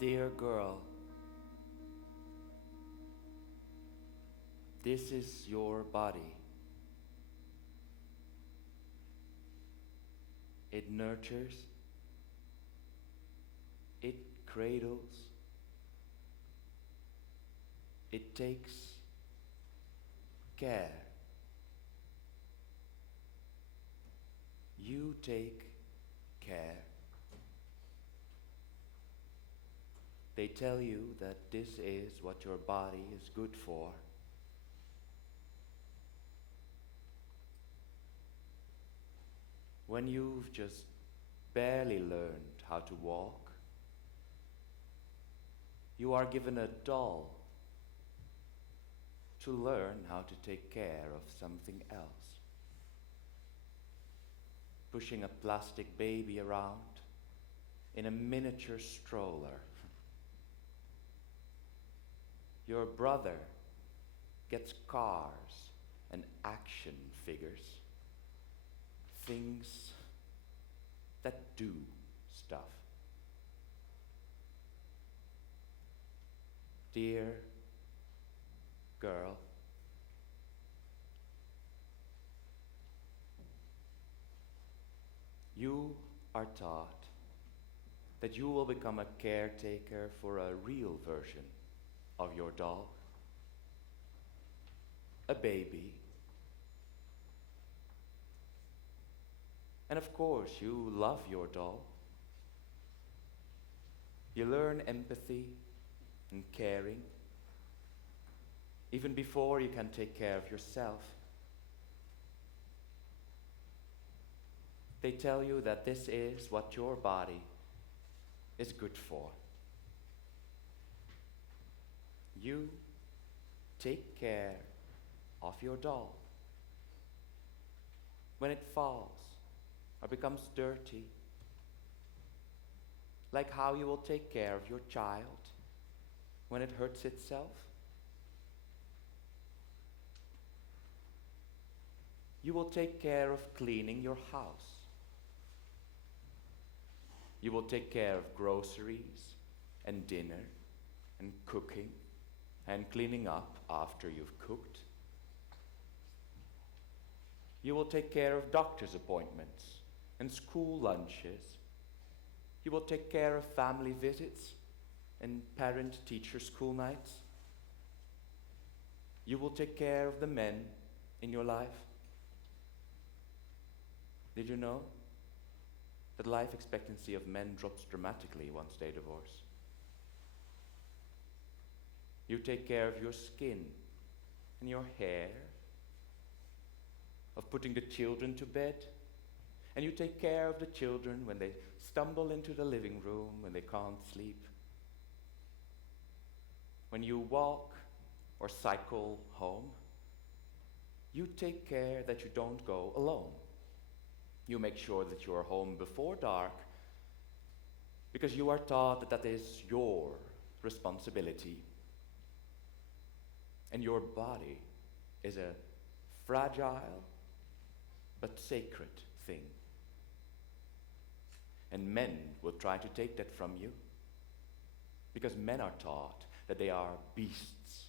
Dear girl, this is your body. It nurtures, it cradles, it takes care. You take care. They tell you that this is what your body is good for. When you've just barely learned how to walk, you are given a doll to learn how to take care of something else. Pushing a plastic baby around in a miniature stroller. Your brother gets cars and action figures, things that do stuff. Dear girl, you are taught that you will become a caretaker for a real version of your dog, a baby. And of course, you love your dog. You learn empathy and caring even before you can take care of yourself. They tell you that this is what your body is good for. You take care of your dog. When it falls or becomes dirty, like how you will take care of your child when it hurts itself. You will take care of cleaning your house. You will take care of groceries and dinner and cooking and cleaning up after you've cooked. You will take care of doctor's appointments and school lunches. You will take care of family visits and parent-teacher school nights. You will take care of the men in your life. Did you know that life expectancy of men drops dramatically once they divorce? You take care of your skin and your hair, of putting the children to bed, and you take care of the children when they stumble into the living room when they can't sleep. When you walk or cycle home, you take care that you don't go alone. You make sure that you are home before dark because you are taught that that is your responsibility. And your body is a fragile but sacred thing. And men will try to take that from you because men are taught that they are beasts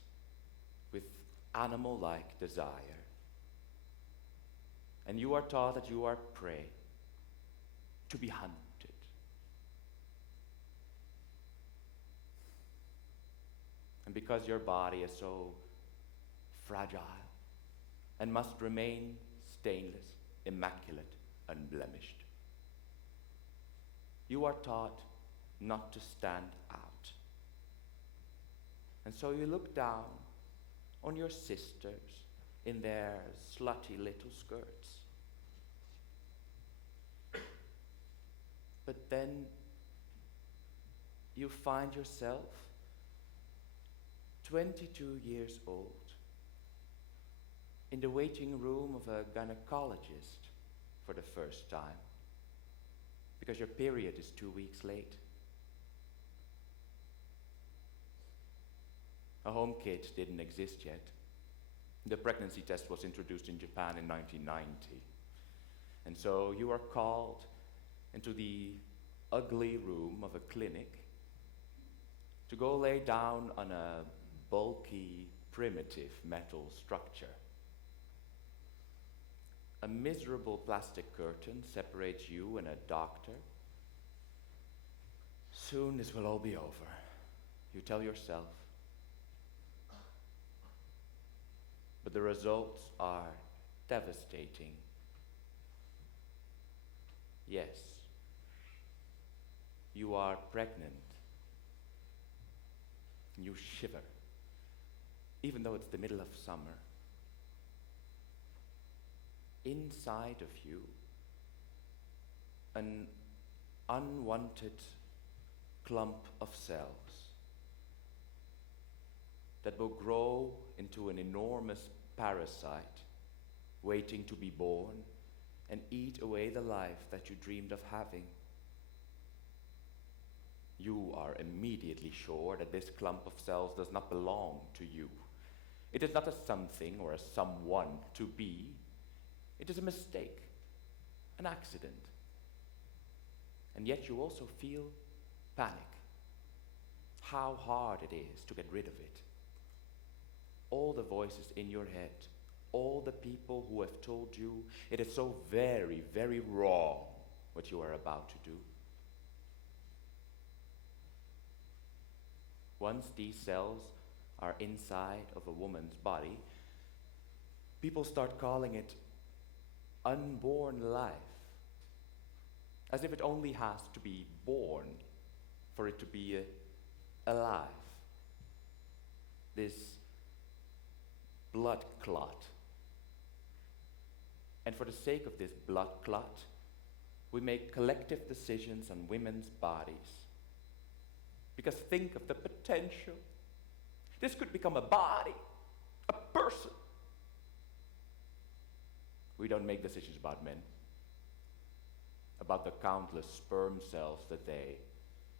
with animal-like desire. And you are taught that you are prey, to be hunted. And because your body is so fragile and must remain stainless, immaculate, unblemished, you are taught not to stand out. And so you look down on your sisters in their slutty little skirts. But then you find yourself 22 years old in the waiting room of a gynecologist for the first time because your period is 2 weeks late. A home kit didn't exist yet. The pregnancy test was introduced in Japan in 1990. And so you are called into the ugly room of a clinic to go lay down on a bulky, primitive metal structure. A miserable plastic curtain separates you and a doctor. Soon this will all be over, you tell yourself. But the results are devastating. Yes, you are pregnant. You shiver, even though it's the middle of summer. Inside of you, an unwanted clump of cells that will grow into an enormous parasite waiting to be born and eat away the life that you dreamed of having. You are immediately sure that this clump of cells does not belong to you. It is not a something or a someone to be. It is a mistake, an accident. And yet you also feel panic. How hard it is to get rid of it. All the voices in your head, all the people who have told you it is so very, very wrong what you are about to do. Once these cells are inside of a woman's body, people start calling it unborn life, as if it only has to be born for it to be alive. This blood clot. And for the sake of this blood clot, we make collective decisions on women's bodies. Because think of the potential. This could become a body, a person. We don't make decisions about men, about the countless sperm cells that they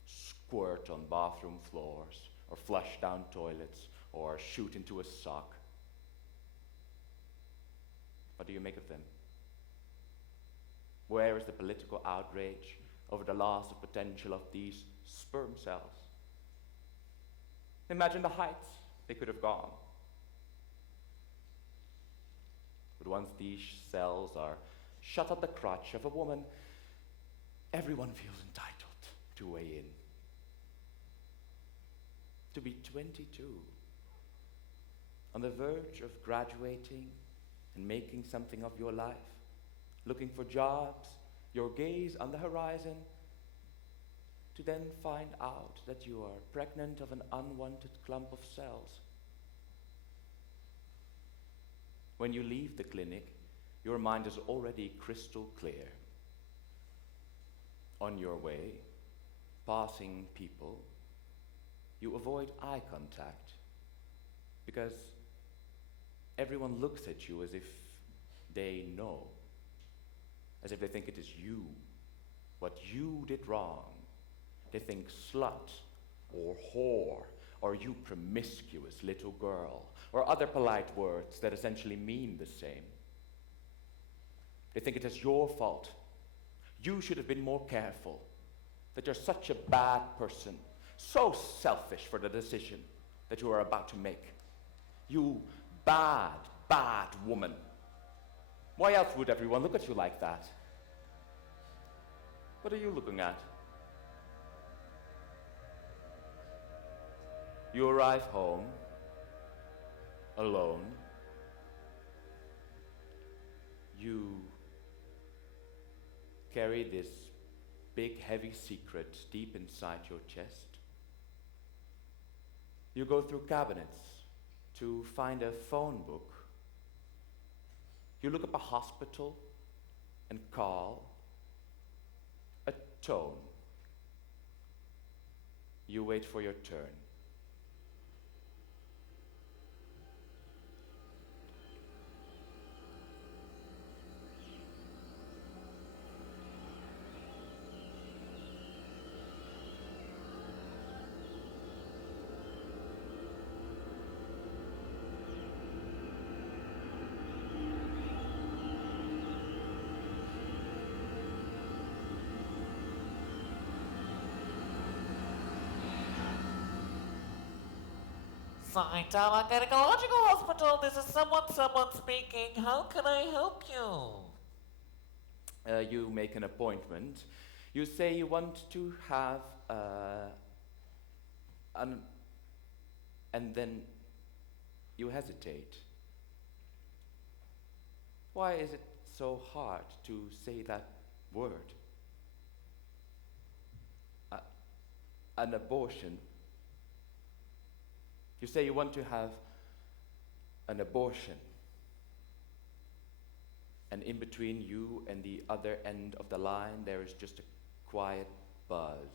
squirt on bathroom floors, or flush down toilets, or shoot into a sock. What do you make of them? Where is the political outrage over the loss of potential of these sperm cells? Imagine the heights they could have gone. But once these cells are shut at the crotch of a woman, everyone feels entitled to weigh in. To be 22, on the verge of graduating and making something of your life, looking for jobs, your gaze on the horizon, to then find out that you are pregnant of an unwanted clump of cells. When you leave the clinic, your mind is already crystal clear. On your way, passing people, you avoid eye contact because everyone looks at you as if they know, as if they think it is you, what you did wrong. They think slut or whore or you promiscuous little girl or other polite words that essentially mean the same. They think it is your fault. You should have been more careful, that you're such a bad person, so selfish for the decision that you are about to make. You bad, bad woman. Why else would everyone look at you like that? What are you looking at? You arrive home, alone. You carry this big, heavy secret deep inside your chest. You go through cabinets to find a phone book. You look up a hospital and call a tone. You wait for your turn. Saitama Gynecological Hospital, this is someone speaking. How can I help you? You make an appointment. You say you want to have and then you hesitate. Why is it so hard to say that word? An abortion. You say you want to have an abortion. And in between you and the other end of the line, there is just a quiet buzz.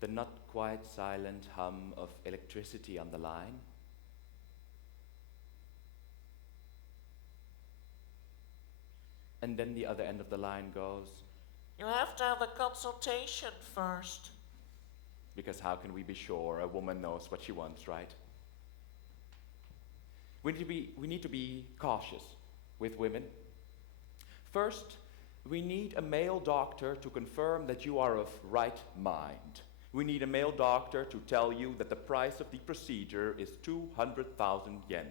The not quite silent hum of electricity on the line. And then the other end of the line goes, You have to have a consultation first. because how can we be sure a woman knows what she wants, right? We need to be cautious with women. First, we need a male doctor to confirm that you are of right mind. We need a male doctor to tell you that the price of the procedure is 200,000 yen.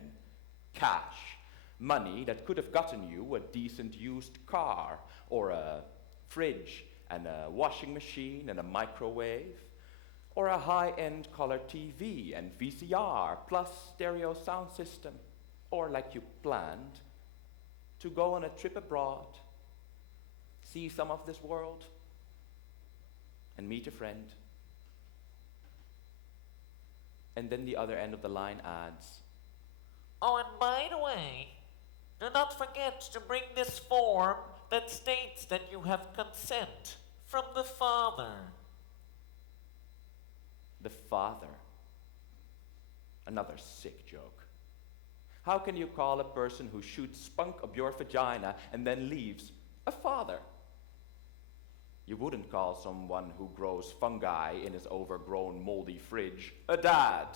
Cash. Money that could have gotten you a decent used car, or a fridge, and a washing machine, and a microwave, or a high-end color TV and VCR, plus stereo sound system, or like you planned, to go on a trip abroad, see some of this world, and meet a friend. And then the other end of the line adds, Oh, and by the way, do not forget to bring this form that states that you have consent from the father. the father. Another sick joke. How can you call a person who shoots spunk up your vagina and then leaves a father? You wouldn't call someone who grows fungi in his overgrown moldy fridge a dad,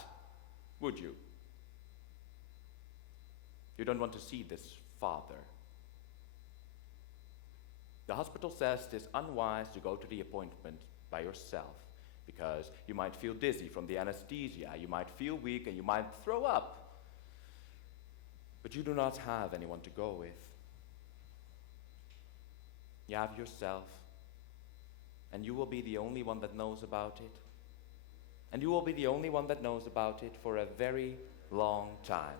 would you? You don't want to see this father. The hospital says it is unwise to go to the appointment by yourself because you might feel dizzy from the anesthesia, you might feel weak, and you might throw up. But you do not have anyone to go with. You have yourself, and you will be the only one that knows about it. And you will be the only one that knows about it for a very long time.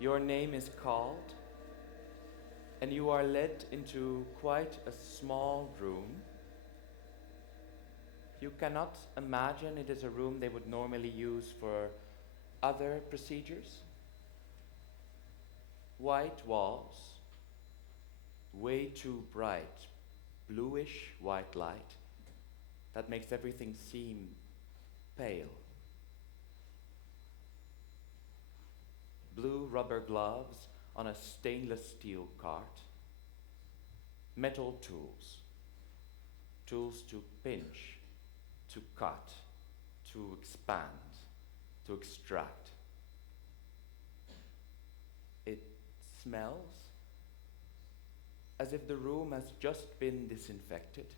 Your name is called, and you are led into quite a small room. You cannot imagine it is a room they would normally use for other procedures. White walls, way too bright, bluish white light that makes everything seem pale. Blue rubber gloves on a stainless steel cart. Metal tools. Tools to pinch, to cut, to expand, to extract. It smells as if the room has just been disinfected.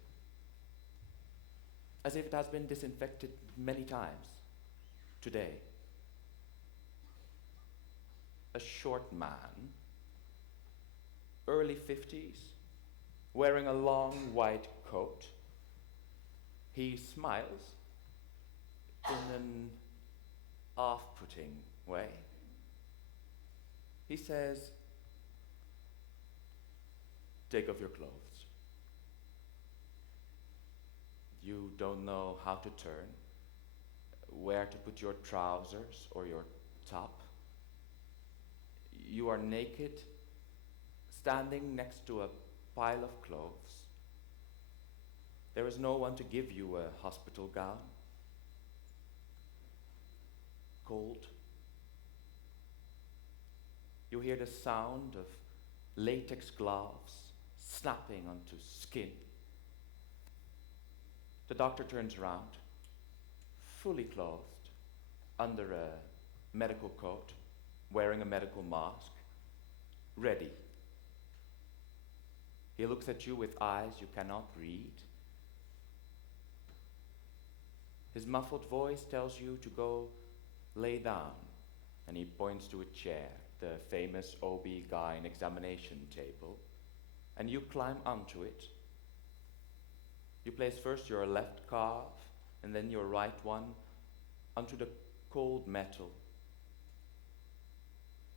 As if it has been disinfected many times today. A short man, early 50s, wearing a long white coat. He smiles in an off-putting way. He says, take off your clothes. You don't know how to turn, where to put your trousers or your top. You are naked, standing next to a pile of clothes. There is no one to give you a hospital gown. Cold. You hear the sound of latex gloves snapping onto skin. The doctor turns around, fully clothed, under a medical coat, wearing a medical mask, ready. He looks at you with eyes you cannot read. His muffled voice tells you to go lay down, and he points to a chair, the famous OB-GYN examination table, and you climb onto it. You place first your left calf and then your right one onto the cold metal.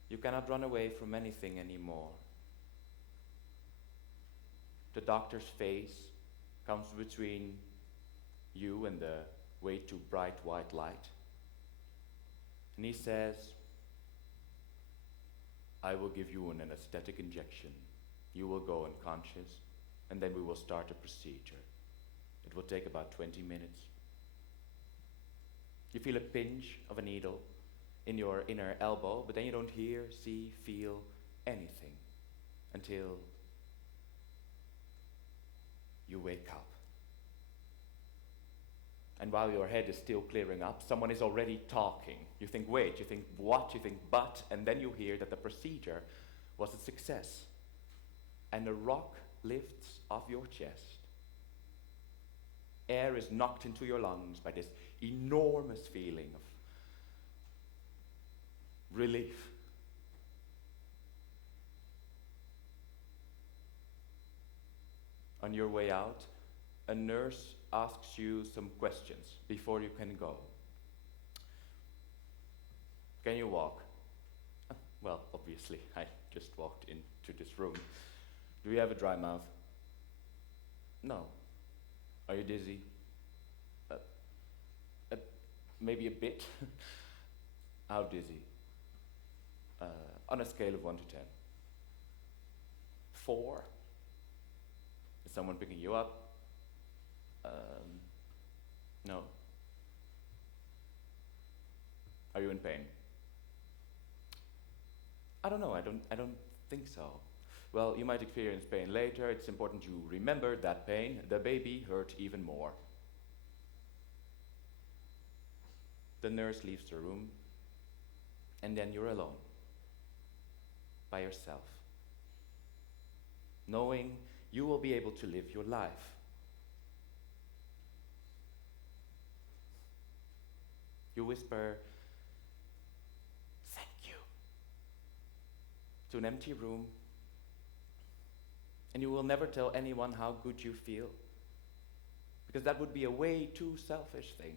You cannot run away from anything anymore. The doctor's face comes between you and the way too bright white light. And he says, I will give you an anesthetic injection. You will go unconscious, and then we will start a procedure. It will take about 20 minutes. You feel a pinch of a needle in your inner elbow, but then you don't hear, see, feel anything until you wake up. And while your head is still clearing up, someone is already talking. You think, wait, you think, what, you think, but, and then you hear that the procedure was a success. And a rock lifts off your chest. Air is knocked into your lungs by this enormous feeling of relief. On your way out, a nurse asks you some questions before you can go. Can you walk? Well, obviously, I just walked into this room. Do you have a dry mouth? No. Are you dizzy? Maybe a bit. How dizzy? On a scale of 1 to 10. 4? Is someone picking you up? No. Are you in pain? I don't know. I don't think so. Well, you might experience pain later. It's important you remember that pain. The baby hurt even more. The nurse leaves the room, and then you're alone, by yourself, knowing you will be able to live your life. You whisper, thank you, to an empty room, and you will never tell anyone how good you feel, because that would be a way too selfish thing.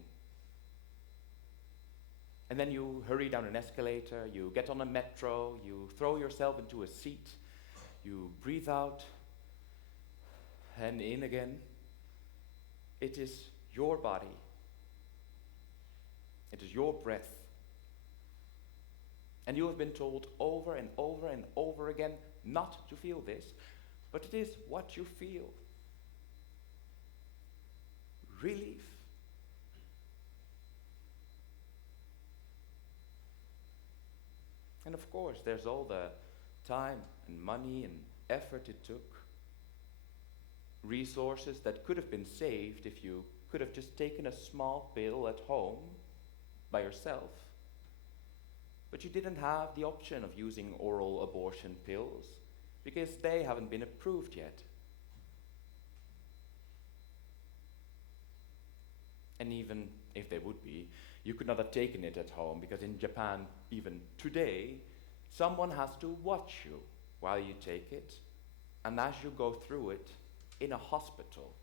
And then you hurry down an escalator, you get on a metro, you throw yourself into a seat, you breathe out and in again. It is your body. It is your breath. And you have been told over and over and over again not to feel this, but it is what you feel. Relief. And of course, there's all the time and money and effort it took. Resources that could have been saved if you could have just taken a small pill at home by yourself. But you didn't have the option of using oral abortion pills because they haven't been approved yet. And even if they would be, you could not have taken it at home because in Japan, even today, someone has to watch you while you take it and as you go through it in a hospital,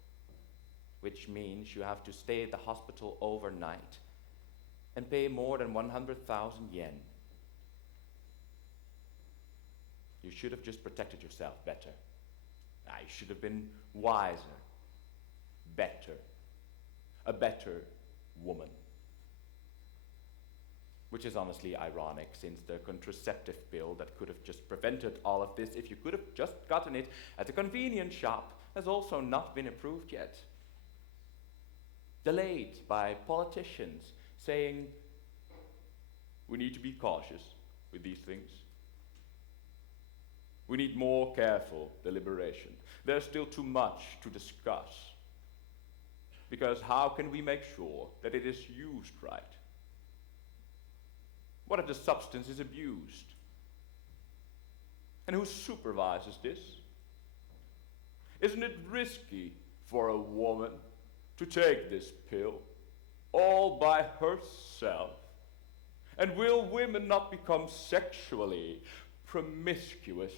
which means you have to stay at the hospital overnight and pay more than 100,000 yen. You should have just protected yourself better. You should have been wiser, better, a better woman. Which is honestly ironic, since the contraceptive pill that could have just prevented all of this, if you could have just gotten it at a convenience shop, has also not been approved yet. Delayed by politicians saying, we need to be cautious with these things. We need more careful deliberation. There's still too much to discuss. Because how can we make sure that it is used right? What if the substance is abused? And who supervises this? Isn't it risky for a woman to take this pill all by herself? And will women not become sexually promiscuous?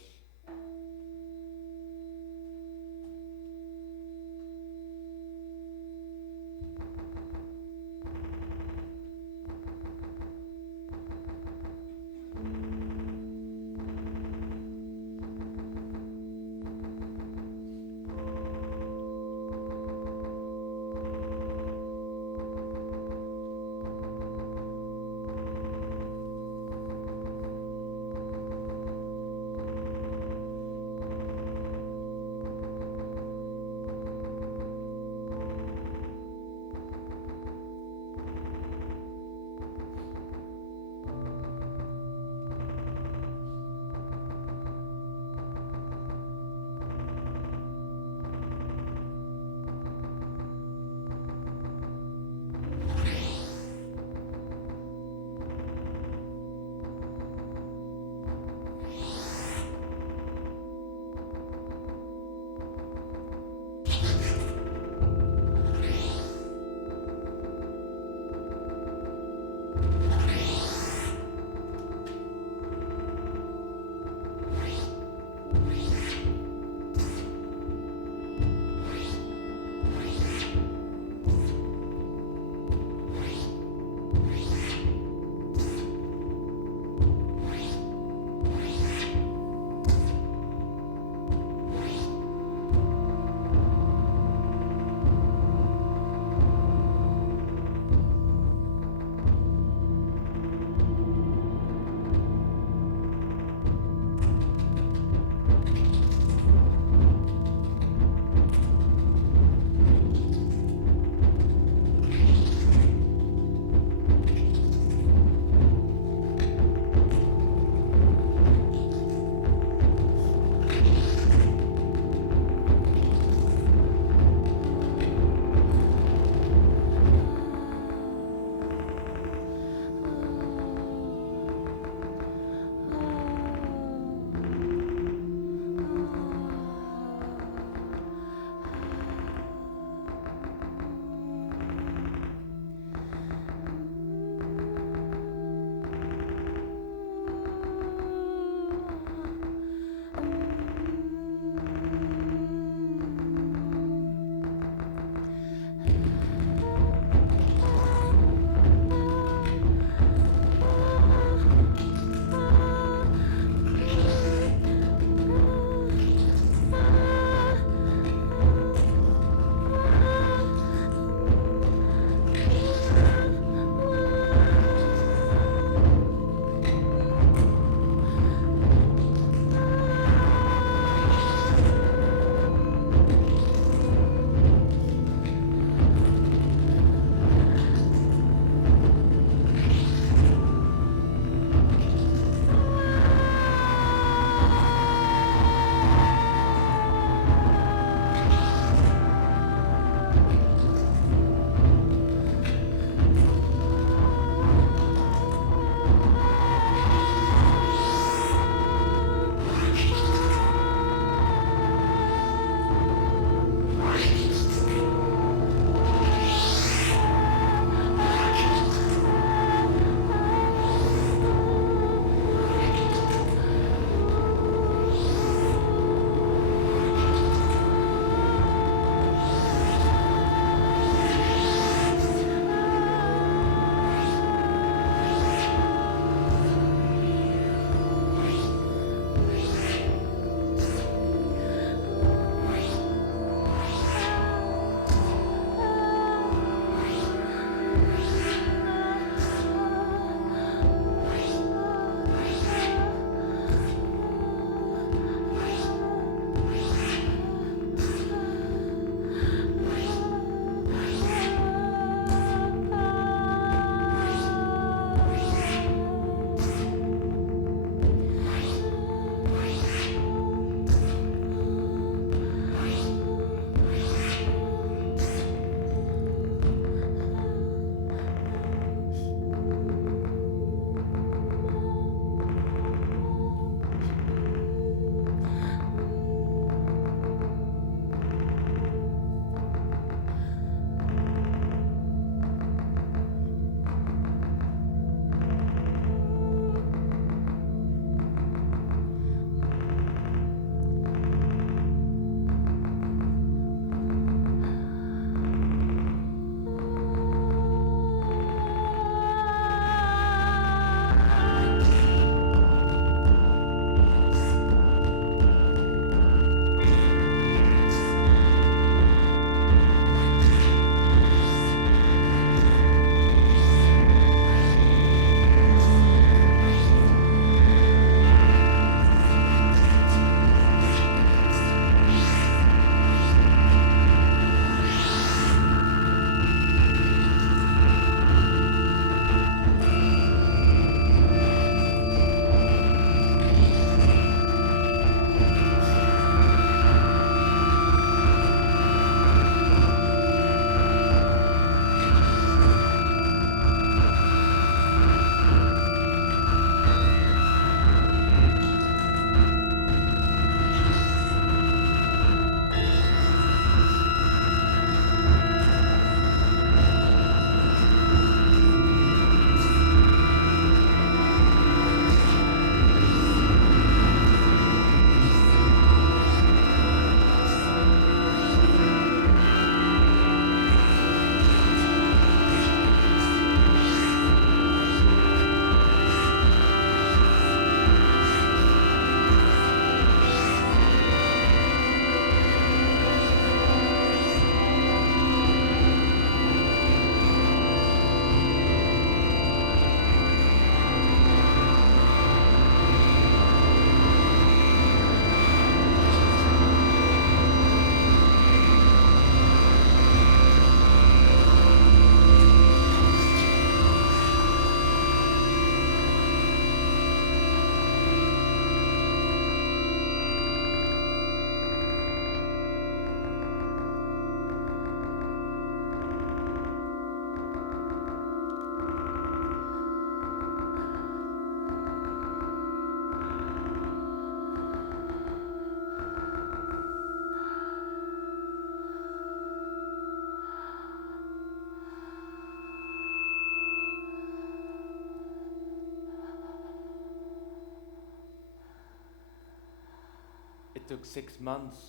took 6 months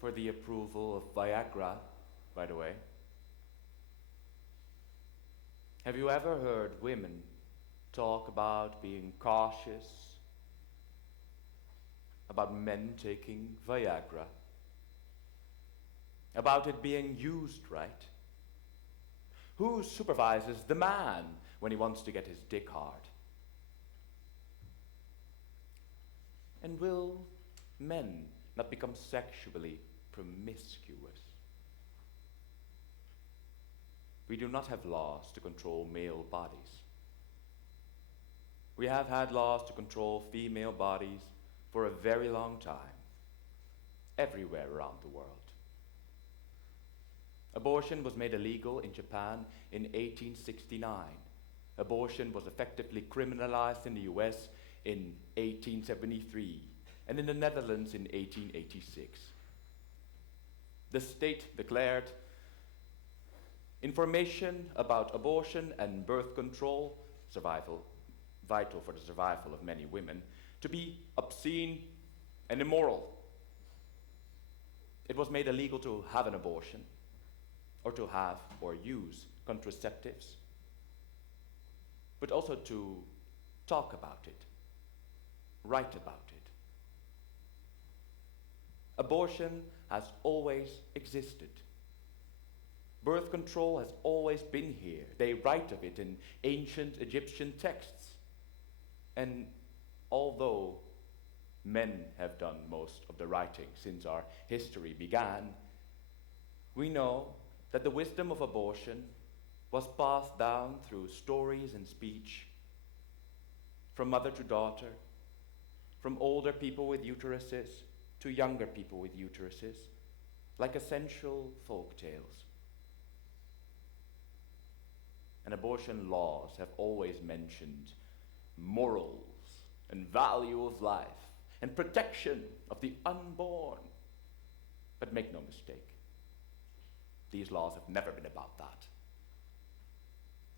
for the approval of Viagra, by the way. Have you ever heard women talk about being cautious about men taking Viagra? About it being used right? Who supervises the man when he wants to get his dick hard? And will men not become sexually promiscuous? We do not have laws to control male bodies. We have had laws to control female bodies for a very long time, everywhere around the world. Abortion was made illegal in Japan in 1869. Abortion was effectively criminalized in the US in 1873, and in the Netherlands in 1886. The state declared information about abortion and birth control, vital for the survival of many women, to be obscene and immoral. It was made illegal to have an abortion, or to have or use contraceptives, but also to talk about it, write about it. Abortion has always existed. Birth control has always been here. They write of it in ancient Egyptian texts. And although men have done most of the writing since our history began, we know that the wisdom of abortion was passed down through stories and speech, from mother to daughter, from older people with uteruses to younger people with uteruses, like essential folk tales. And abortion laws have always mentioned morals and value of life and protection of the unborn. But make no mistake, these laws have never been about that.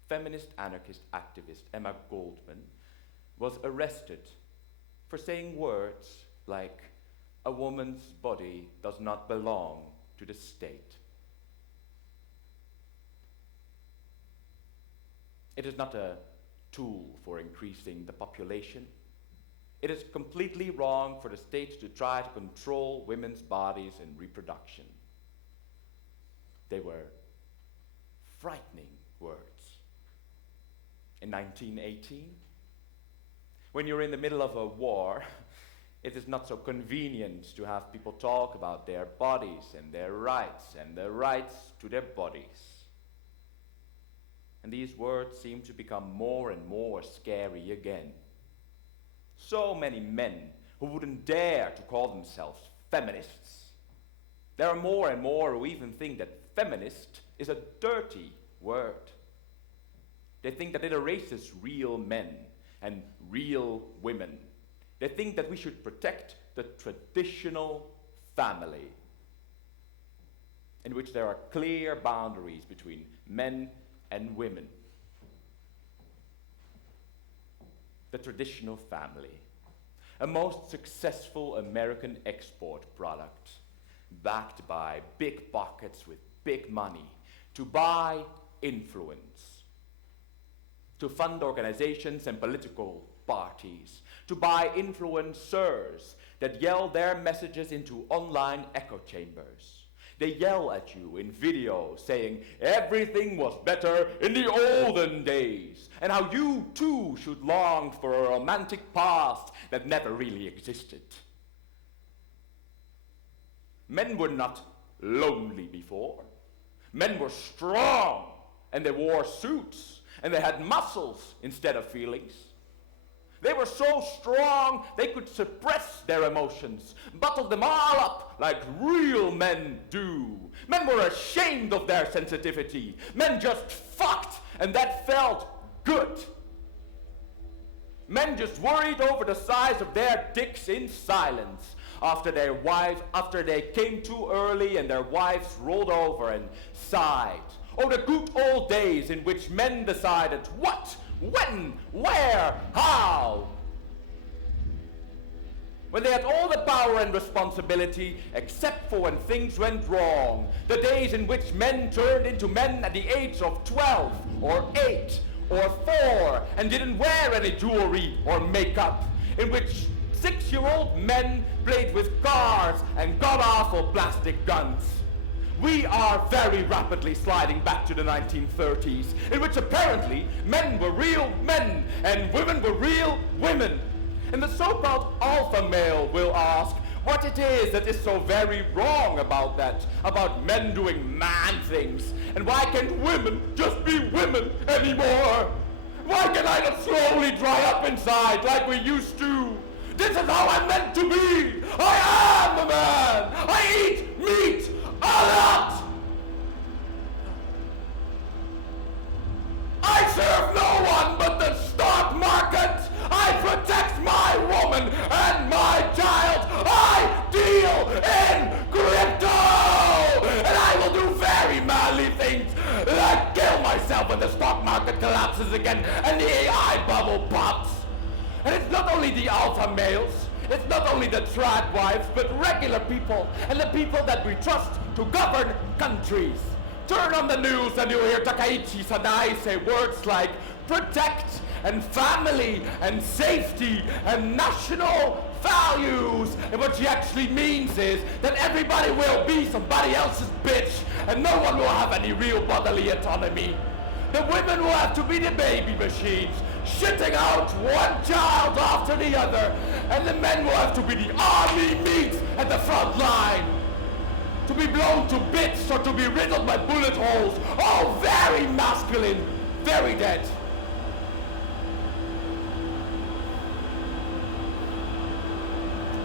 Feminist anarchist activist Emma Goldman was arrested for saying words like, "A woman's body does not belong to the state." It is not a tool for increasing the population. It is completely wrong for the state to try to control women's bodies and reproduction. They were frightening words. In 1918, when you're in the middle of a war, it is not so convenient to have people talk about their bodies and their rights to their bodies. And these words seem to become more and more scary again. So many men who wouldn't dare to call themselves feminists. There are more and more who even think that feminist is a dirty word. They think that it erases real men and real women. They think that we should protect the traditional family, in which there are clear boundaries between men and women. The traditional family, a most successful American export product, backed by big pockets with big money to buy influence, to fund organizations and political parties, to buy influencers that yell their messages into online echo chambers. They yell at you in videos saying everything was better in the olden days, and how you too should long for a romantic past that never really existed. Men were not lonely before. Men were strong, and they wore suits, and they had muscles instead of feelings. They were so strong they could suppress their emotions, bottle them all up like real men do. Men were ashamed of their sensitivity. Men just fucked, and that felt good. Men just worried over the size of their dicks in silence after they came too early and their wives rolled over and sighed. Oh, the good old days in which men decided what, when, where, how. when they had all the power and responsibility except for when things went wrong. The days in which men turned into men at the age of 12 or 8 or 4 and didn't wear any jewelry or makeup. In which 6-year-old men played with cars and god-awful plastic guns. We are very rapidly sliding back to the 1930s, in which apparently men were real men and women were real women. And the so-called alpha male will ask what it is that is so very wrong about that, about men doing man things, and why can't women just be women anymore? Why can I not slowly dry up inside like we used to? This is how I'm meant to be! I am a man! I eat meat a lot! I serve no one but the stock market! I protect my woman and my child! I deal in crypto! And I will do very manly things like kill myself when the stock market collapses again and the AI bubble pops! And it's not only the alpha males, it's not only the trad wives, but regular people and the people that we trust to govern countries. Turn on the news and you'll hear Takaichi Sadai say words like protect and family and safety and national values. And what she actually means is that everybody will be somebody else's bitch and no one will have any real bodily autonomy. The women will have to be the baby machines, shitting out one child after the other, and the men will have to be the army meat at the front line, to be blown to bits or to be riddled by bullet holes, all very masculine, very dead.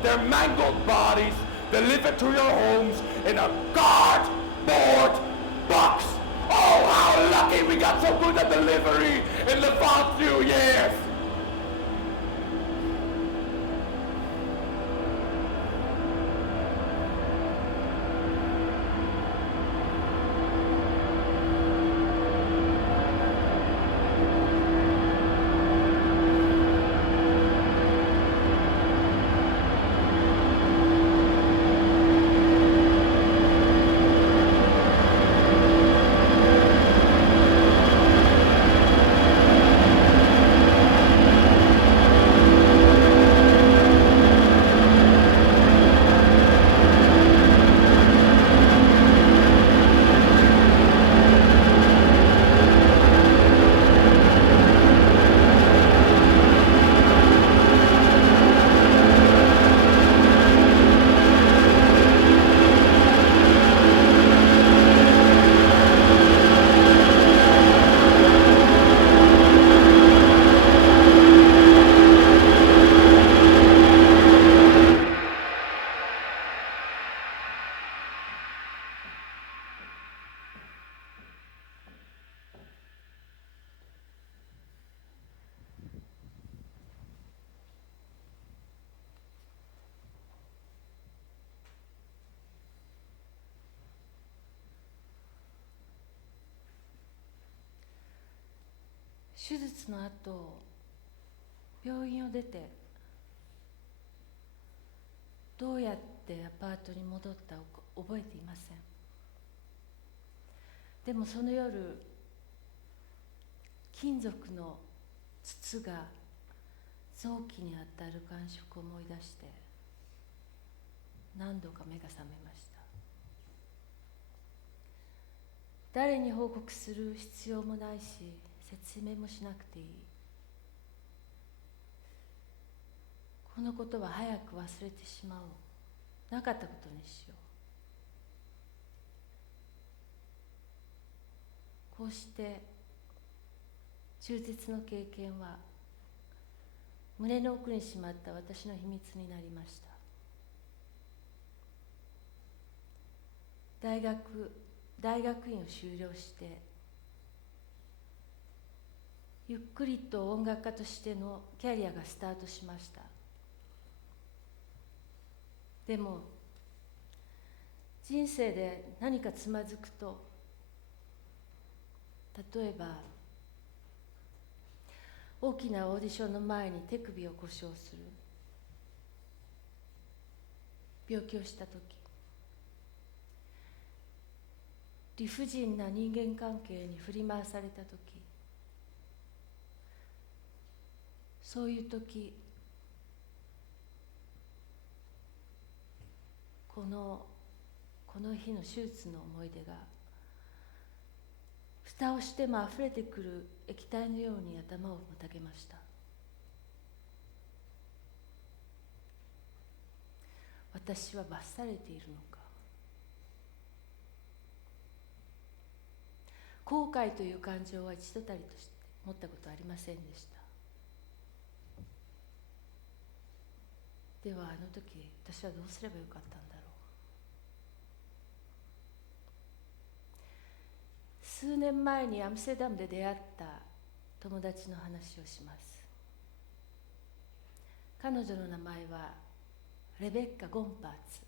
Their mangled bodies delivered to your homes in a cardboard box. Oh, how lucky we got so good at delivery in the past few years!手術の後、病院を出てどうやってアパートに戻ったか覚えていません。でもその夜、金属の筒が臓器に当たる感触を思い出して何度か目が覚めました。誰に報告する必要もないし、説明もしなくていい。このことは早く忘れてしまおう。なかったことにしよう。こうして中絶の経験は胸の奥にしまった私の秘密になりました。大学院を修了してゆっくりと音楽家としてのキャリアがスタートしました。でも人生で何かつまずくと、例えば大きなオーディションの前に手首を故障する、病気をしたとき、理不尽な人間関係に振り回されたとき、そういうとき、この日の手術の思い出が、蓋をしてもあふれてくる液体のように頭をもたげました。私は罰されているのか。後悔という感情は一度たりとして持ったことはありませんでした。ではあの時、私はどうすればよかったんだろう。数年前にアムステルダムで出会った友達の話をします。彼女の名前はレベッカ・ゴンパーツ。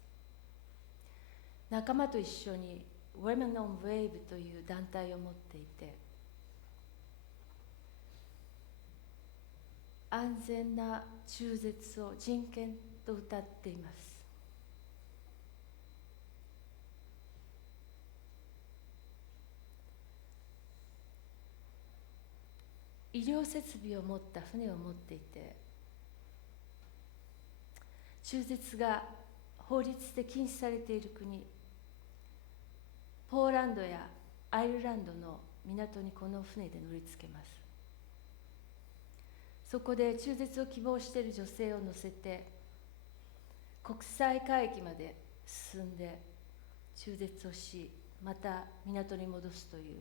仲間と一緒に Women on Wave という団体を持っていて、安全な中絶を人権と謳っています。医療設備を持った船を持っていて、中絶が法律で禁止されている国、ポーランドやアイルランドの港にこの船で乗りつけます。そこで中絶を希望している女性を乗せて国際海域まで進んで中絶をし、また港に戻すという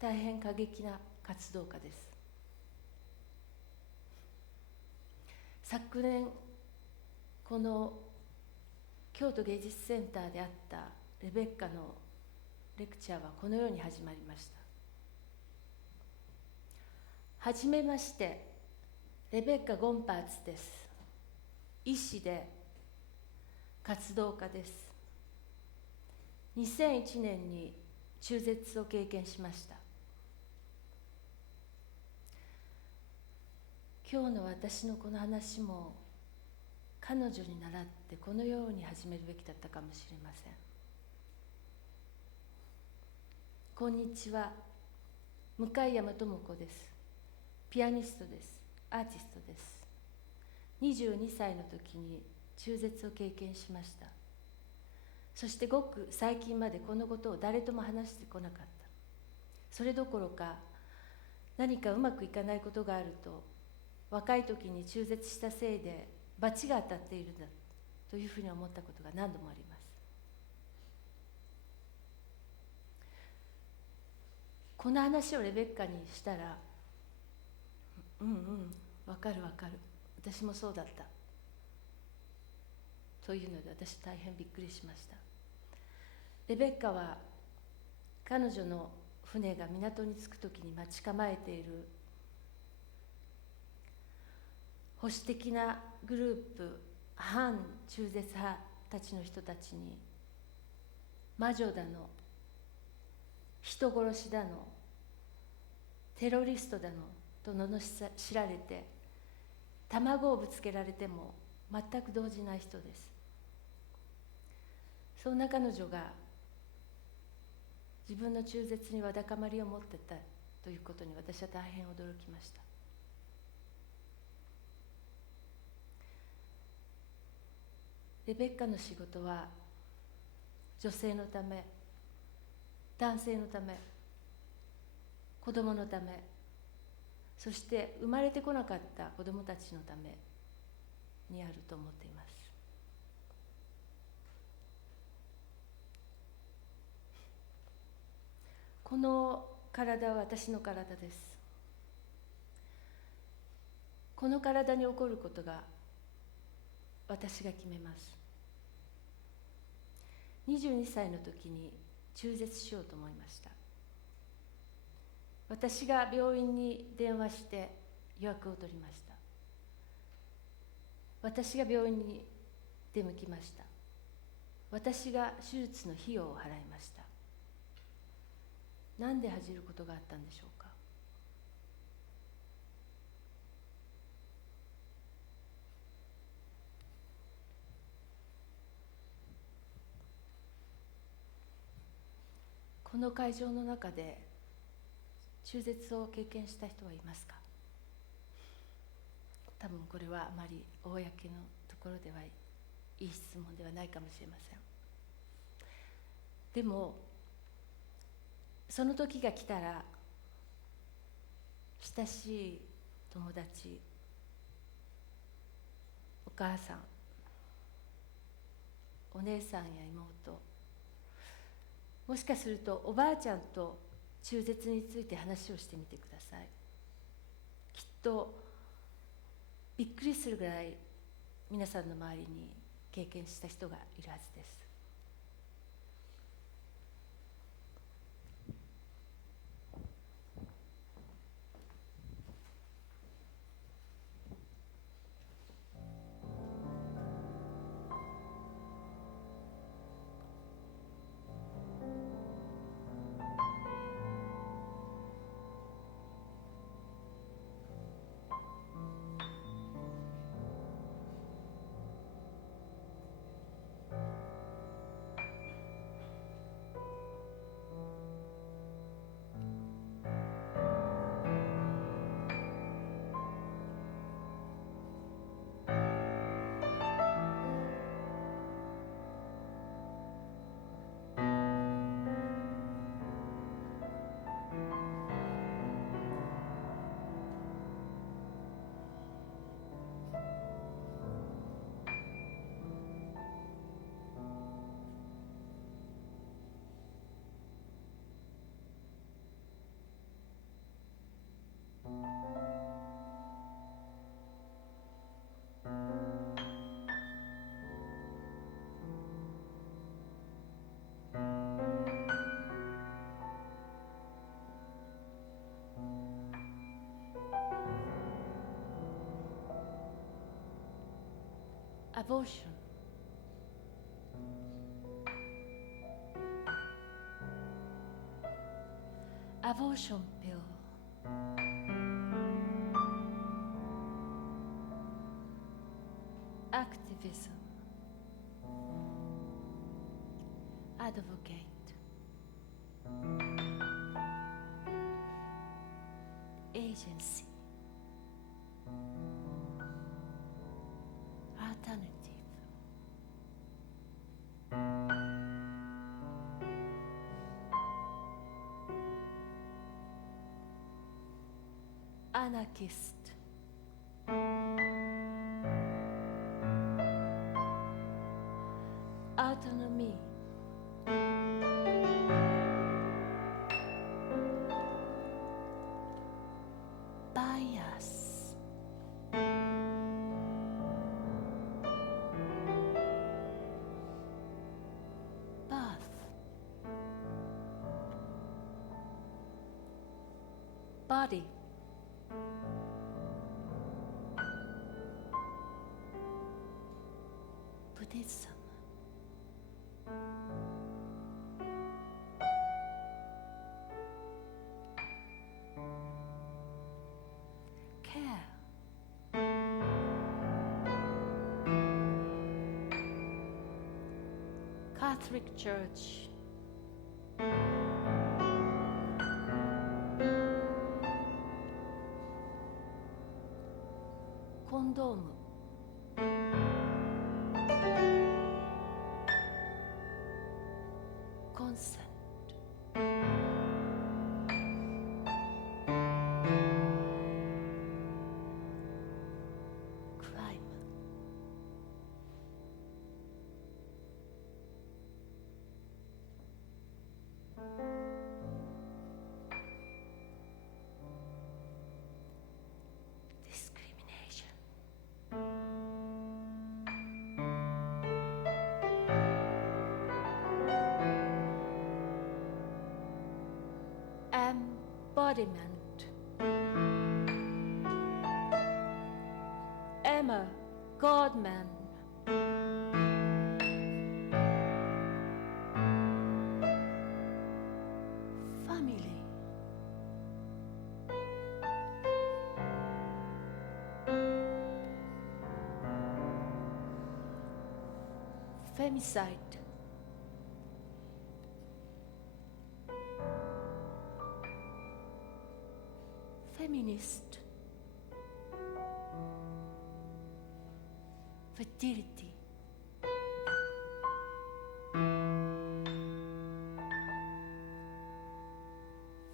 大変過激な活動家です。昨年この京都芸術センターであったレベッカのレクチャーはこのように始まりました。はじめまして、レベッカ・ゴンパーツです。医師で活動家です。2001年に中絶を経験しました。今日の私のこの話も彼女に倣ってこのように始めるべきだったかもしれません。こんにちは、向山智子です。ピアニストです。アーティストです。22歳の時に中絶を経験しました。そしてごく最近までこのことを誰とも話してこなかった。それどころか、何かうまくいかないことがあると、若い時に中絶したせいで罰が当たっているんだというふうに思ったことが何度もあります。この話をレベッカにしたら、わかるわかる、私もそうだったというので、私大変びっくりしました。レベッカは彼女の船が港に着くときに待ち構えている保守的なグループ、反中絶派たちの人たちに、魔女だの、人殺しだの、テロリストだのと罵られて、卵をぶつけられても全く動じない人です。そんな彼女が自分の中絶にわだかまりを持ってたということに、私は大変驚きました。レベッカの仕事は女性のため、男性のため、子供のため、そして生まれてこなかった子供たちのためにあると思っています。この体は私の体です。この体に起こることが私が決めます。22歳の時に中絶しようと思いました。私が病院に電話して予約を取りました。私が病院に出向きました。私が手術の費用を払いました。なんで恥じることがあったんでしょうか。この会場の中で中絶を経験した人はいますか？多分これはあまり公のところではいい質問ではないかもしれません。でもその時が来たら、親しい友達、お母さん、お姉さんや妹、もしかするとおばあちゃんと中絶について話をしてみてください。きっとびっくりするぐらい皆さんの周りに経験した人がいるはずです。Abortion. Abortion pill. Activism. Advocate. Agency. Alternative. Anarchist. Autonomy. Bias. Birth. Body. Buddhism. Care. Catholic Church. Condom. Consent. Crime. Discrimination. Embodiment. Emma Godman. Family. Femicide. feminist, fertility,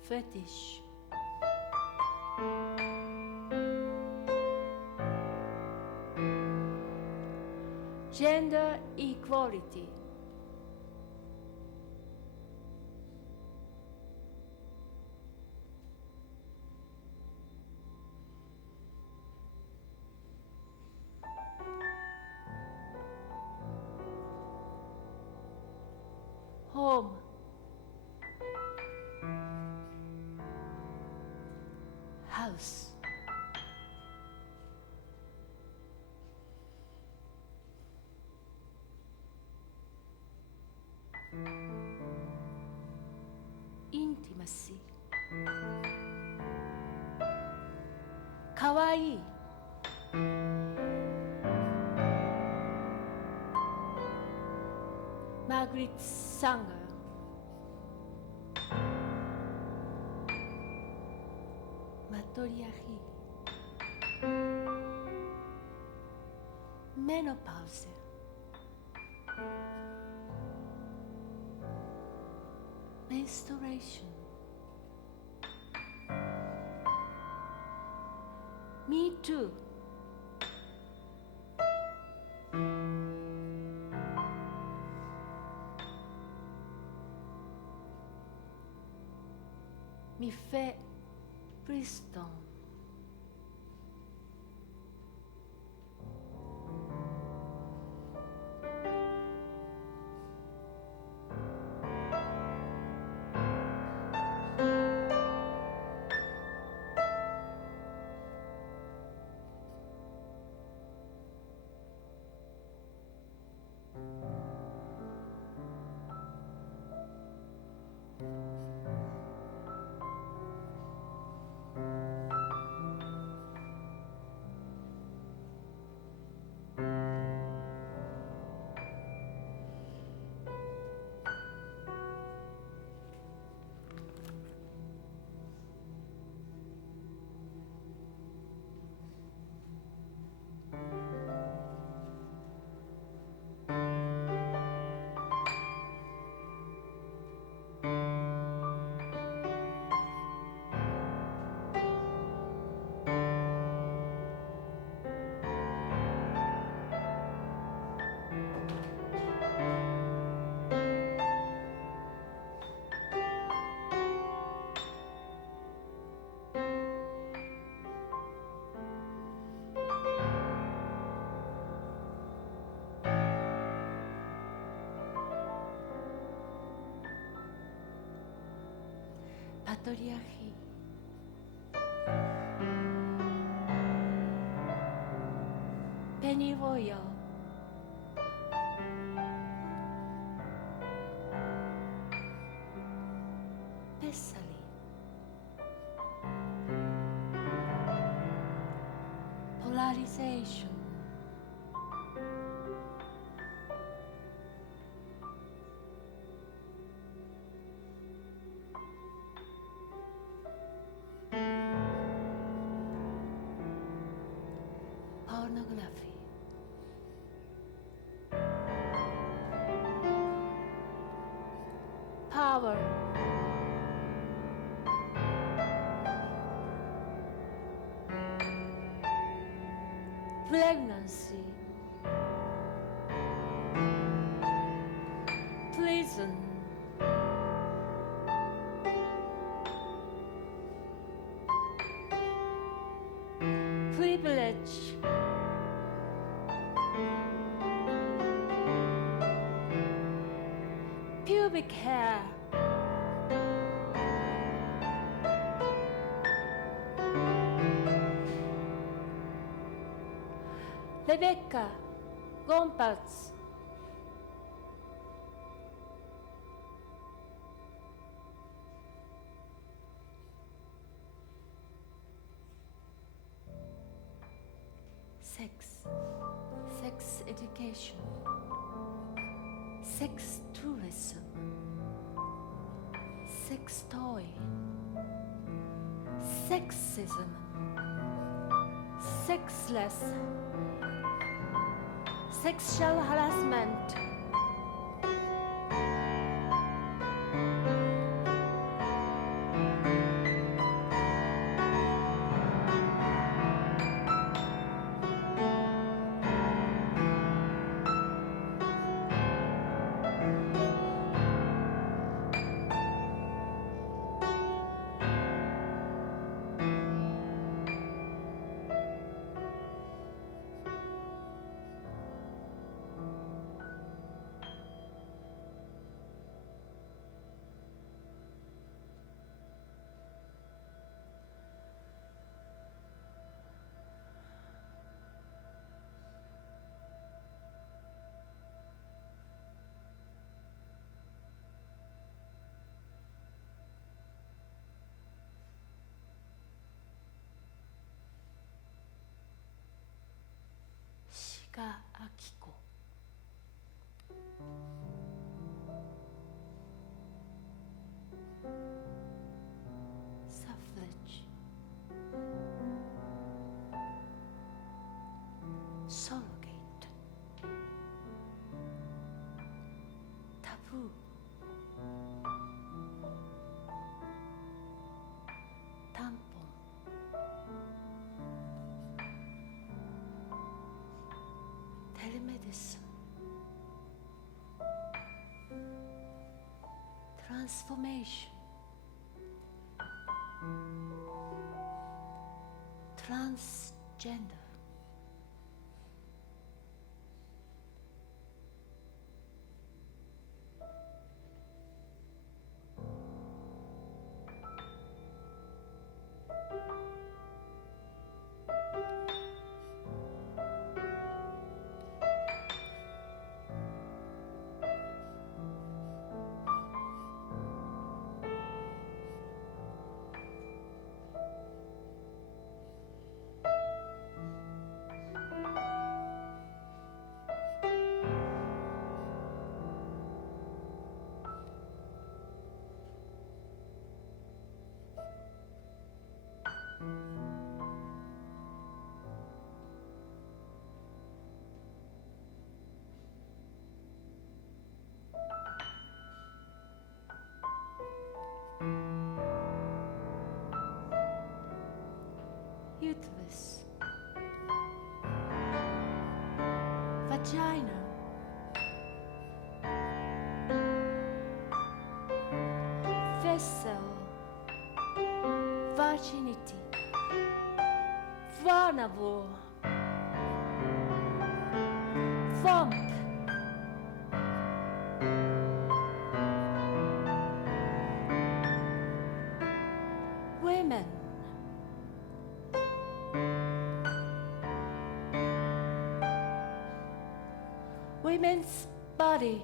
fetish, gender equality, home, house, intimacy, かわいい、マーグリット・サンガー、マトリアヒ、メノパウゼ、menstruation, me too, mi fait Bristol, patriarchy, penny royal, Thessaly, polarization, pornography, power, pregnancy, prison, privilege, pubic hair, Rebecca, Gomparts, sex, sex education, sex tourism, sex toy, sexism, sexless, sexual harassment, Shiga Akiko. Suffrage, surrogate, taboo, tampon, telemedicine, transformation, transgender, uterus, vagina, vessel, virginity, vulnerable, vomp, women, women's body,